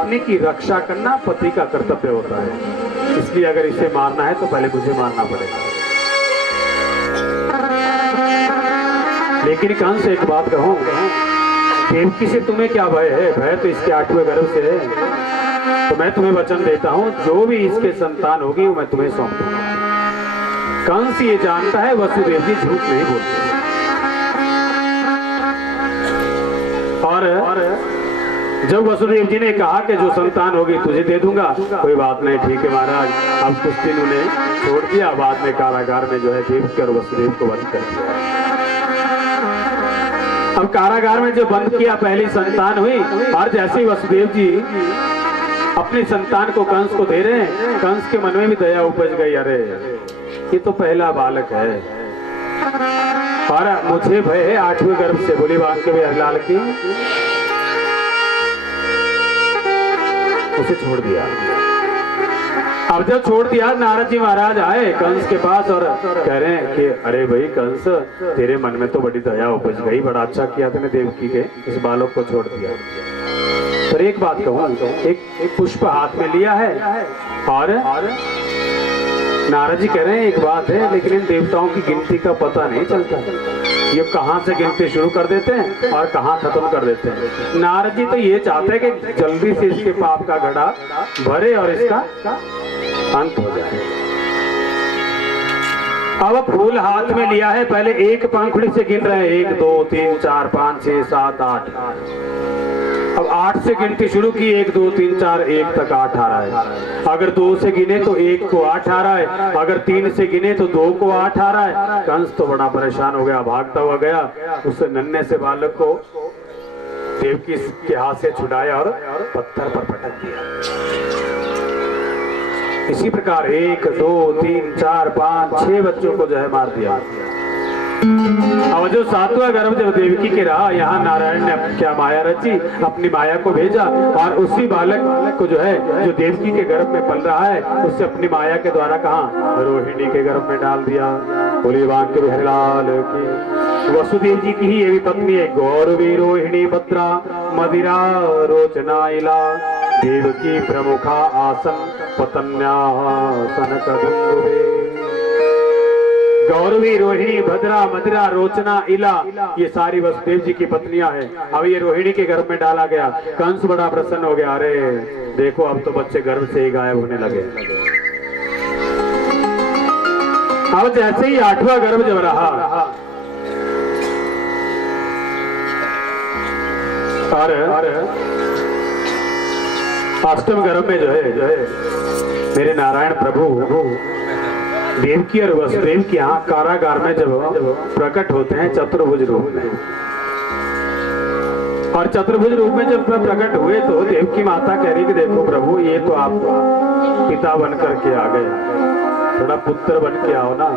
पत्नी की रक्षा करना पति का कर्तव्य होता है, इसलिए अगर इसे मारना है तो पहले मुझे मारना पड़ेगा। लेकिन कंस एक बात कहूं, देवकी से तुम्हें क्या भय है? भय तो इसके 8वें गर्भ से है। तो मैं तुम्हें वचन देता हूं, जो भी इसके संतान होगी वो मैं तुम्हें सौंप दूंगा। कंस ये जानता है वसुदेव जी झूठ नहीं बोलते। और जब वसुदेव जी ने कहा कि जो संतान होगी तुझे दे दूंगा, कोई बात नहीं, ठीक है महाराज। अब कुछ दिन उन्हें छोड़ दिया, बाद में कारागार में जो है देवकी और वसुदेव को बंद कर दिया। अब कारागार में जो बंद किया, पहली संतान हुई। और जैसे ही वसुदेव जी अपने संतान को कंस को दे रहे हैं, कंस के मन में भी दया उपज गई, अरे ये तो पहला बालक है और मुझे भय है 8वें गर्भ से। बोली बात के हरिलाल की, उसे छोड़ दिया। अब जब छोड़ दिया, नारद जी महाराज आए कंस के पास और कह रहे हैं कि अरे भाई कंस, तेरे मन में तो बड़ी दया उपज गई, बड़ा अच्छा किया तूने देवकी के इस बालक को छोड़ दिया। पर एक बात कहूं, एक पुष्प हाथ में लिया है और नारद जी कह रहे हैं एक बात है, लेकिन इन देवताओं की गिनती का पता नहीं चलता, ये कहां से गिनती शुरू कर देते हैं और कहां खत्म कर देते हैं। नारद जी तो ये चाहते हैं कि जल्दी से इसके पाप का घड़ा भरे और इसका अंत हो जाए। अब फूल हाथ में लिया है, पहले एक पंखुड़ी से गिन रहे हैं, 1 2 3 4 5 6 7 8। अब 8 से गिनती शुरू की, 1 2 3 4 1 तक 8 आ रहा है। अगर 2 से गिने तो 1 को 8 आ रहा है, अगर 3 से गिने तो 2 को 8 आ रहा है। कंस तो बड़ा परेशान हो गया, भागता हुआ गया, उस नन्हे से बालक को देवकी के हाथ से छुड़ाया और पत्थर पर पटक दिया। इसी प्रकार 1 2 3 4 5 6 बच्चों को जो है मार दिया। अब जो 7वां गर्भ जब देवकी के रहा, यहाँ नारायण ने क्या माया रची, अपनी माया को भेजा और उसी बालक को जो है, जो देवकी के गर्भ में पल रहा है, उससे अपनी माया के द्वारा कहा रोहिणी के गर्भ में डाल दिया। बोलिए वाक्य हरिलाल की। वसुदेव जी की ही ये भी पत्नी है, गौरवी रोहिणी भद्रा मदिरा रोचना इला देवकी प्रमुखा आसन पतन्या सनक। गौरवी रोहिणी भद्रा मदिरा रोचना इला, ये सारी वसुदेव जी की पत्नियां हैं। अब ये रोहिणी के गर्भ में डाला गया। कंस बड़ा प्रसन्न हो गया, अरे देखो अब तो बच्चे गर्भ से ही गायब होने लगे। अब जैसे ही 8वां गर्भ जब रहा और 8वें गर्भ में जो है मेरे नारायण प्रभु देवकी और वसुदेव के यहाँ कारागार में जब प्रकट होते हैं चतुर्भुज रूप में, और चतुर्भुज रूप में जब प्रकट हुए तो देवकी माता कह रही कि देखो प्रभु, ये तो आप पिता बन करके आ गए, थोड़ा पुत्र बन के आओ ना।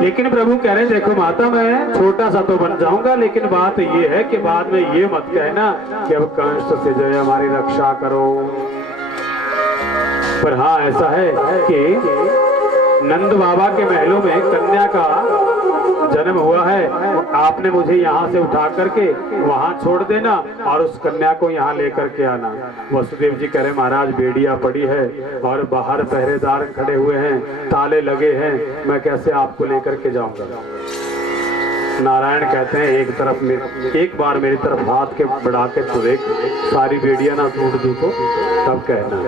लेकिन प्रभु कह रहे हैं देखो माता, मैं छोटा सा तो बन जाऊंगा, लेकिन बात ये है कि बाद में ये मत कहना कि अब कंस से जो है हमारी रक्षा करो। पर हाँ ऐसा है कि नंद बाबा के महलों में कन्या का जन्म हुआ है, आपने मुझे यहाँ से उठा करके वहाँ छोड़ देना और उस कन्या को यहाँ लेकर के आना। वसुदेव जी कह रहे महाराज बेड़िया पड़ी है और बाहर पहरेदार खड़े हुए हैं, ताले लगे हैं, मैं कैसे आपको लेकर के जाऊंगा। नारायण कहते हैं एक बार मेरी तरफ हाथ के बढ़ा के तो देख, सारी बेड़िया ना टूट दूं तो तब कहना।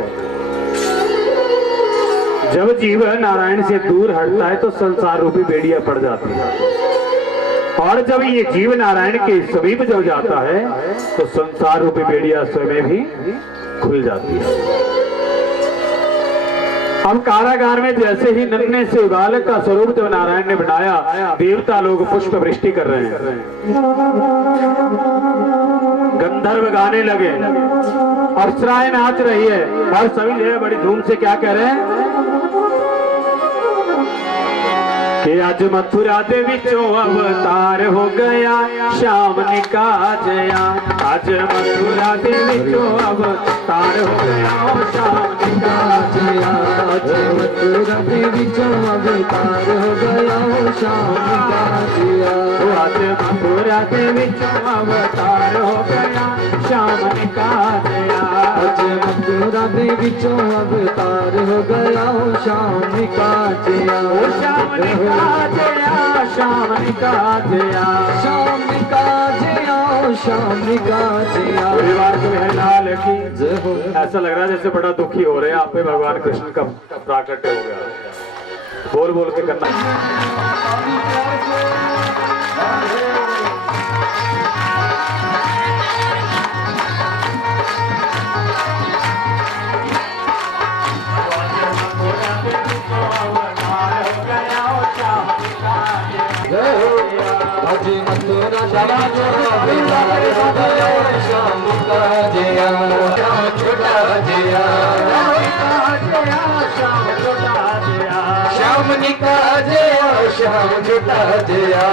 जब जीव नारायण से दूर हटता है तो संसार रूपी बेड़िया पड़ जाती है, और जब ये जीव नारायण के समीप जब जाता है तो संसार रूपी बेड़िया स्वयं भी खुल जाती है। अब कारागार में जैसे ही नन्हे से बालक का स्वरूप जब नारायण ने बनाया, देवता लोग पुष्प वृष्टि कर रहे हैं, गंधर्व गाने लगे, अप्सराएं नाच रही है और सभी जो है बड़ी धूम से क्या कह रहे हैं कि आज मथुरा दे विचों अवतार हो गया श्याम निका जया। आज मथुरा दे विचों अवतार हो गया श्याम निका जया। आज मथुरा दे विचों अवतार हो गया श्याम निका जया। आज मथुरा दे विचों अवतार हो गया विचों अवतार हो गया शाम का जया, शाम का जया, शाम का जया, शाम का जया, शाम का जया। परिवार के हरिलाल की ऐसा लग रहा है जैसे बड़ा दुखी हो रहे हैं, आप पे भगवान कृष्ण का प्राकट्य हो गया। बोल बोल के करना। अजी मथुरा शाम का जया, छोटा जया, श्याम का जया, श्याम छोटा जया।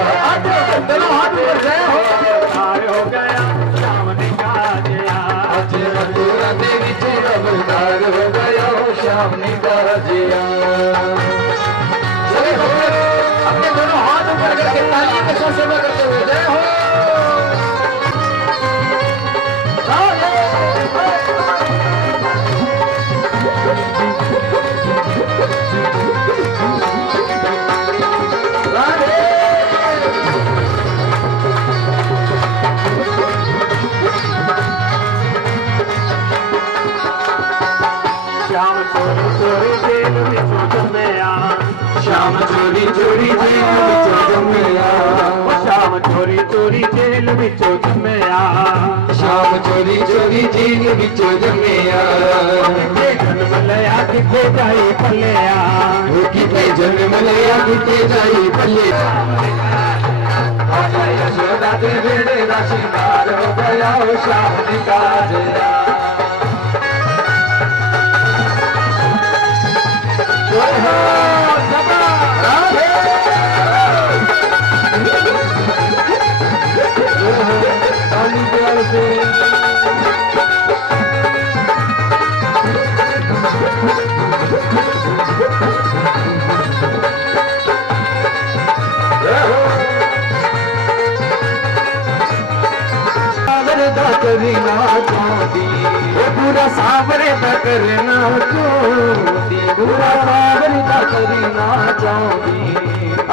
दोनों हाथ ऊपर से हो गया शाम का जया, आज मथुरा देवी चेरा अवतार हो गया श्याम का जया। सभी भक्त अपने दोनों हाथ ऊपर करके ताली के साथ सेवा करते हुए जय हो। श्याम चोरी चोरी जेल बिचों जमया, श्याम चोरी चोरी जेल बिचों जमया, श्याम चोरी चोरी जेल बिचों जमया, श्याम चोरी चोरी जेल बिचों जमया। जन्म लया किथे जाई पलिया, किथे जन्म लया किथे जाई पलिया। यशोदा के बेड़े का शिकार हो गया श्याम का जया। करना चाहती पूरा सावरे दा करना चाहती, पूरा सावरे दा करना चाहती।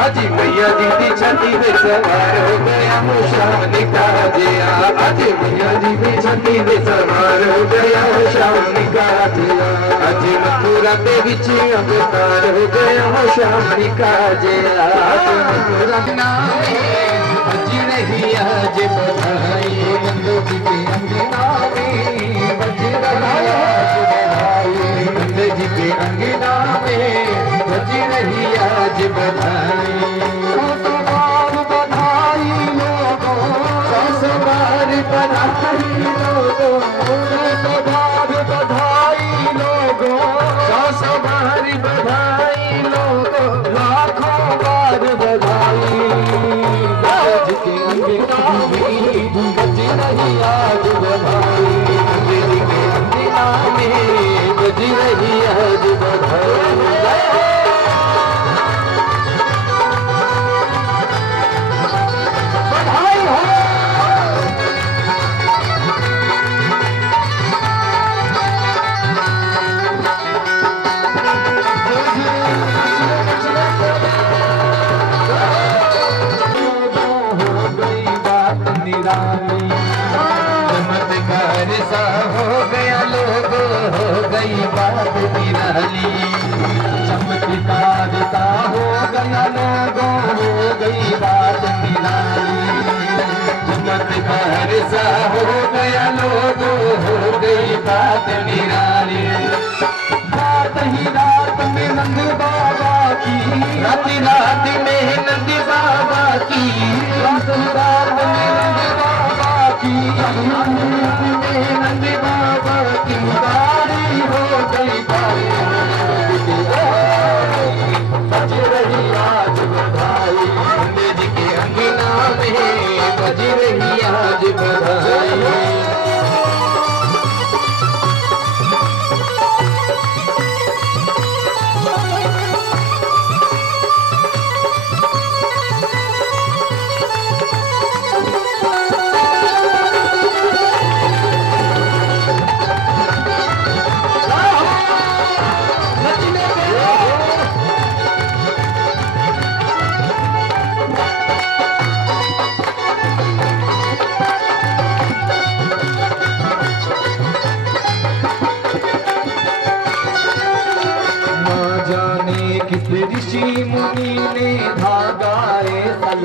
अजी मैया जी दी छठी दे सवार हो गया श्याम का जया, अजी मैया जी दी छठी दे सवार हो गया श्याम का जया। अजी मथुरा के विच अवतार हो गया श्याम का जया। मथुरा बजी रही आज बधाई, नंदो जी के अंगना में बजी रही आज बधाई, नंद जी के अंगना में बजी रही आज बधाई। सौ बार बधाई लोगों, सौ बार बधाई लोगों, सौ बार बधाई लोगों, सौ बार बधाई लोगों, लाखों बार बधाई। बज के अंगना में बज रही आज बधाई, मेरी के अंगना में बज रही आज बधाई। बधाई हो चमत्कार सा हो गया लोगो, हो गई बात निराली। चमत्कार सा हो गया लोगो, हो गई बात निराली। चमत्कार सा हो गया लोगो, हो गई बात निराली। रात ही रात में नंद बाबा की, राती रात में नंद बाबा की, रात ही रात में नंद बाबा की, नंद बाबा की गाड़ी हो गई गाड़ी। बज रही आज बधाई, नंद जी के अंगना में बज रही आज बधाई।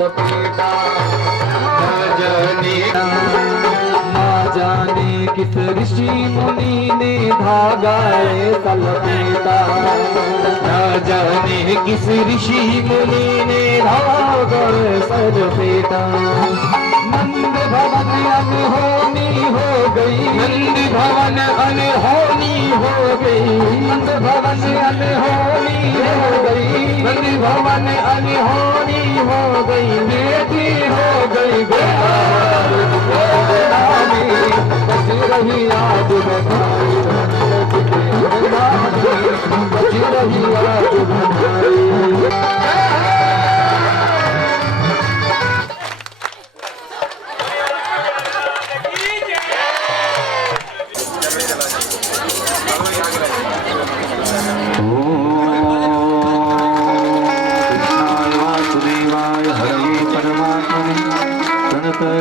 लपेटा। ना जाने किस ऋषि मुनि ने धागा ऐसा लपेटा। ना जाने किस ऋषि मुनि ने धागा ऐसा लपेटा। नंद भवन अनहोनी हो गई, नंद भवन अनहोनी हो गई, नंद भवन अनहोनी हो गई, नंद भवन अनहोनी हो गई, बेटी हो गई बेकार बच रही आज बधाई, बच रही आज बधाई।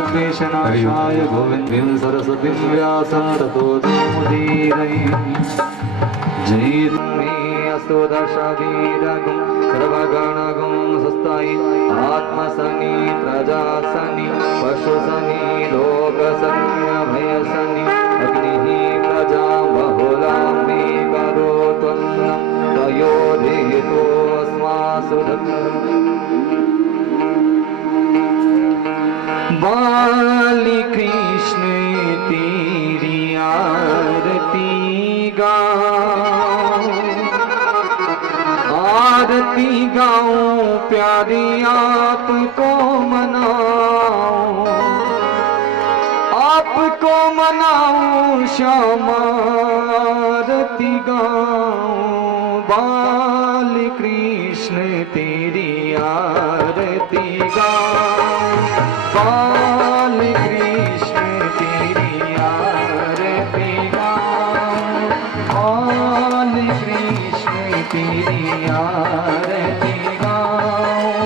कृष्णाय गोविंदं सरस्वतीं व्यासं ततो जयमुदीरये। जयमे अस्तोदशाधीरगुं सर्वगणगुं सुस्थायि आत्मसनि प्रजासनि पशुसनि लोकसनि अभयसनि अग्निः प्रजा बहुलां करोत्वन्नं तयोधेतो अस्मासु बाली कृष्ण तेरी आरती गाऊं, आरती गाऊं प्यारी आपको मनाऊं, आपको मनाऊं श्यामारती गाऊं। बाली कृष्ण तेरी आरती गाऊं, बाल कृष्ण तेरी आरती गाऊं, बाल कृष्ण तेरी आरती गाऊं,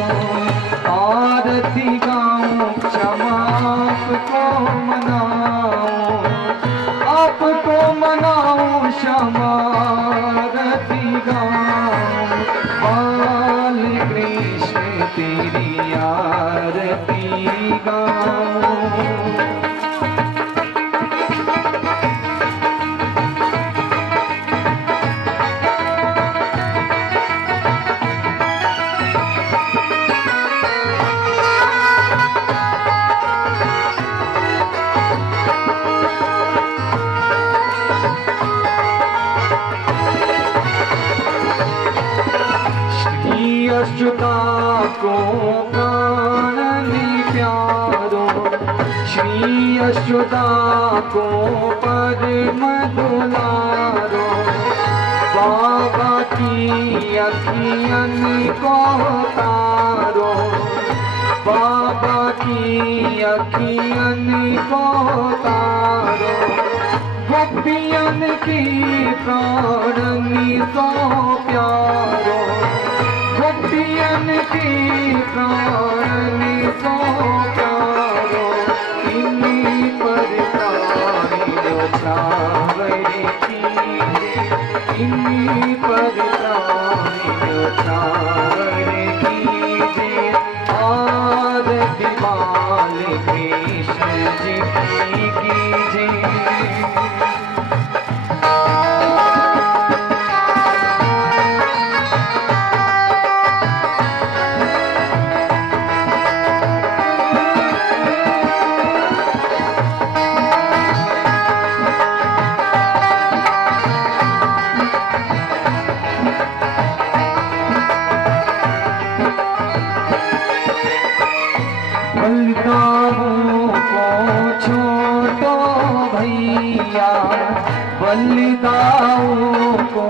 आरती गाऊं क्षमा आपको मनाऊं, आपको मनाऊं क्षमा आरती गाऊं, बाल कृष्ण तेरी आरती श्री अच्युता को प्राणनी प्यारो, श्री अच्युता को परम दुलारो, बाबा की अखियन को तारो, बाबा की अखियन को तारो, गोपियन की प्राणनी सो प्यारो, गोपियन की प्राणनी सो प्यारो, इन्हीं पर प्राणियों छावरी कीजिए, इन्हीं पर प्राणियों छावरी कीजिए। आरती बाल कृष्ण जी की कीजिए। बलिदानों को छोड़ो भैया, बलिदानों को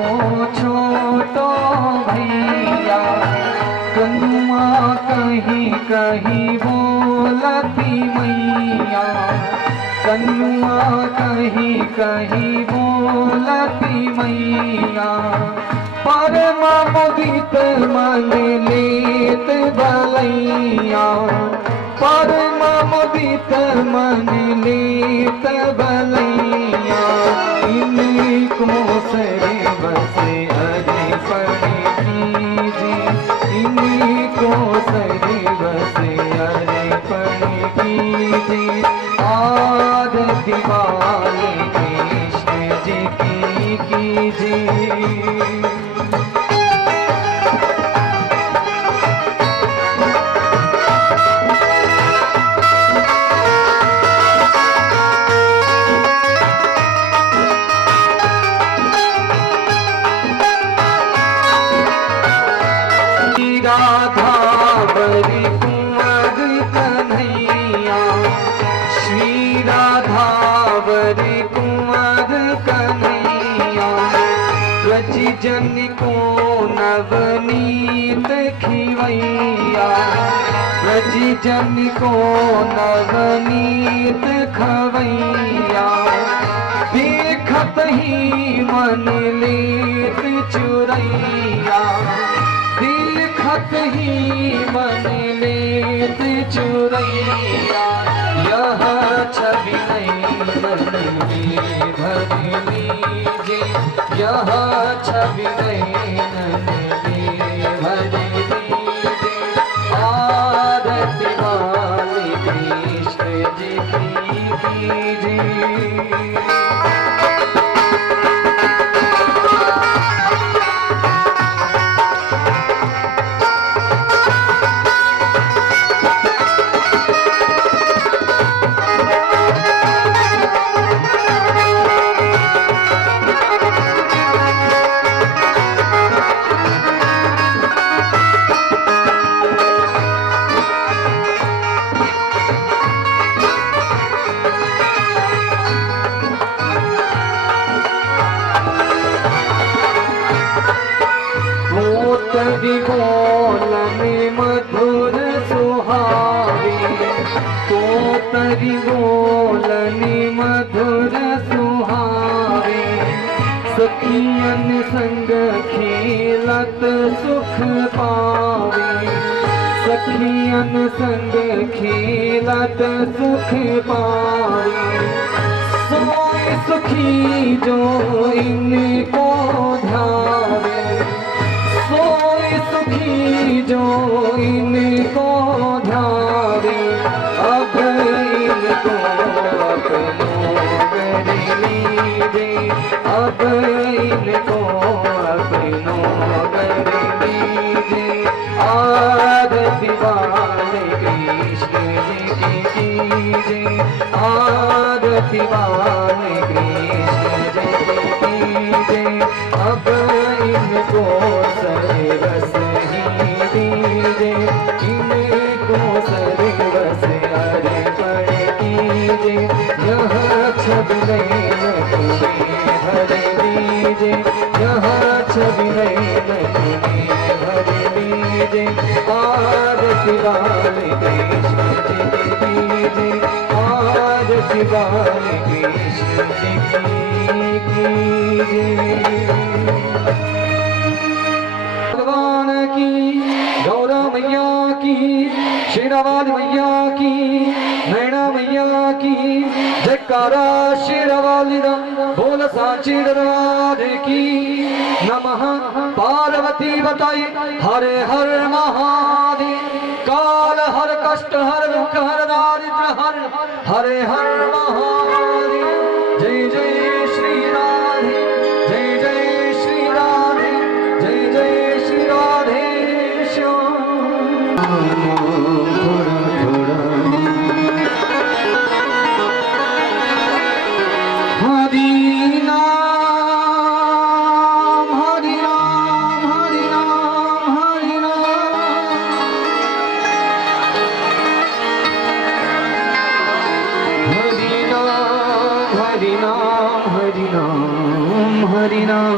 छोड़ो भैया, कनुआ कहीं कहीं बोलती मैया, कनुआ कहीं कहीं बोलती मैया, परम मुदित मन लेत भलैया, परम मुदित मन लेत भलैया, इन्हीं को सरे बसे हरि पढ़ कीजिए, इन्हीं को सरे बसे वाले कृष्ण जी की कीजिए। राधा बरी कुंवर कन्हैया, श्री राधा बरी कुंवर कन्हैया, ब्रज जन को नवनीत खिवैया, ब्रज जन को नवनीत खवैया, देखत ही मन लेत चुरैया, देखत ही मन लेत चुरैया, यह छवि नैनन में भर लीजिए, यह छवि नैनन में भर लीजिए। आरती वाले कृष्ण जी की कीजिए। तरी बोलन मधुर सुहावे, तो तरी बोलन मधुर सुहावे, सखियन संग खेलत सुख पावे, सखियन संग खेलत सुख पावे, सोए सुखी जो इनको ध्यावे, सोए सुखी जो इनको ध्यावे, अब इनको अपनों कर लीजिए, अब इनको अपनों कर लीजिए। आरती वाले कृष्ण जी की कीजिए, आरती वाले कृष्ण जी की कीजिए, अब इनको सरवस ही दीजिए, इनको सरवस अर्पण कीजिए, यह छवि नैनन में भर लीजिए, यह छवि नैनन में भर लीजिए। आरती वाले कृष्ण जी की कीजिए, आरती वाले कृष्ण जी की कीजिए। भगवान की, गौरा मैया की, शेरावाली मैया की, नैना मैया की, जयकारा शेरावाली दा, बोल साची दरबार की। नमः पार्वती बताई हरे हर महादेव, काल हर कष्ट हर दुख हर दारिद्र हर, हरे हर महादेव। जय जय श्री राधे, जय जय श्री राधे, जय जय श्री राधे श्याम। थोड़ा थोड़ा हरि नाम, हरि नाम, हरि नाम, हरि नाम, हरि नाम, हरि नाम, हरि नाम, हरि नाम।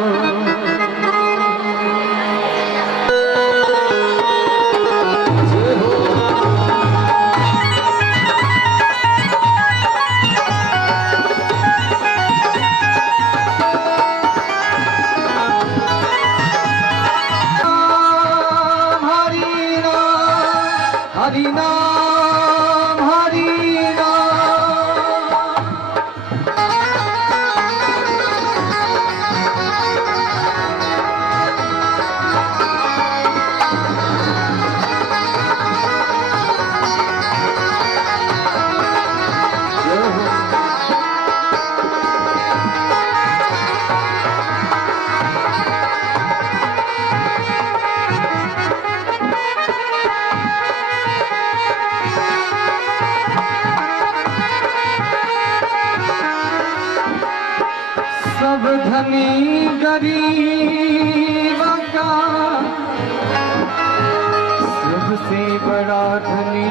हरि नाम, हरि नाम, सब धनी गरीब का सबसे बड़ा धनी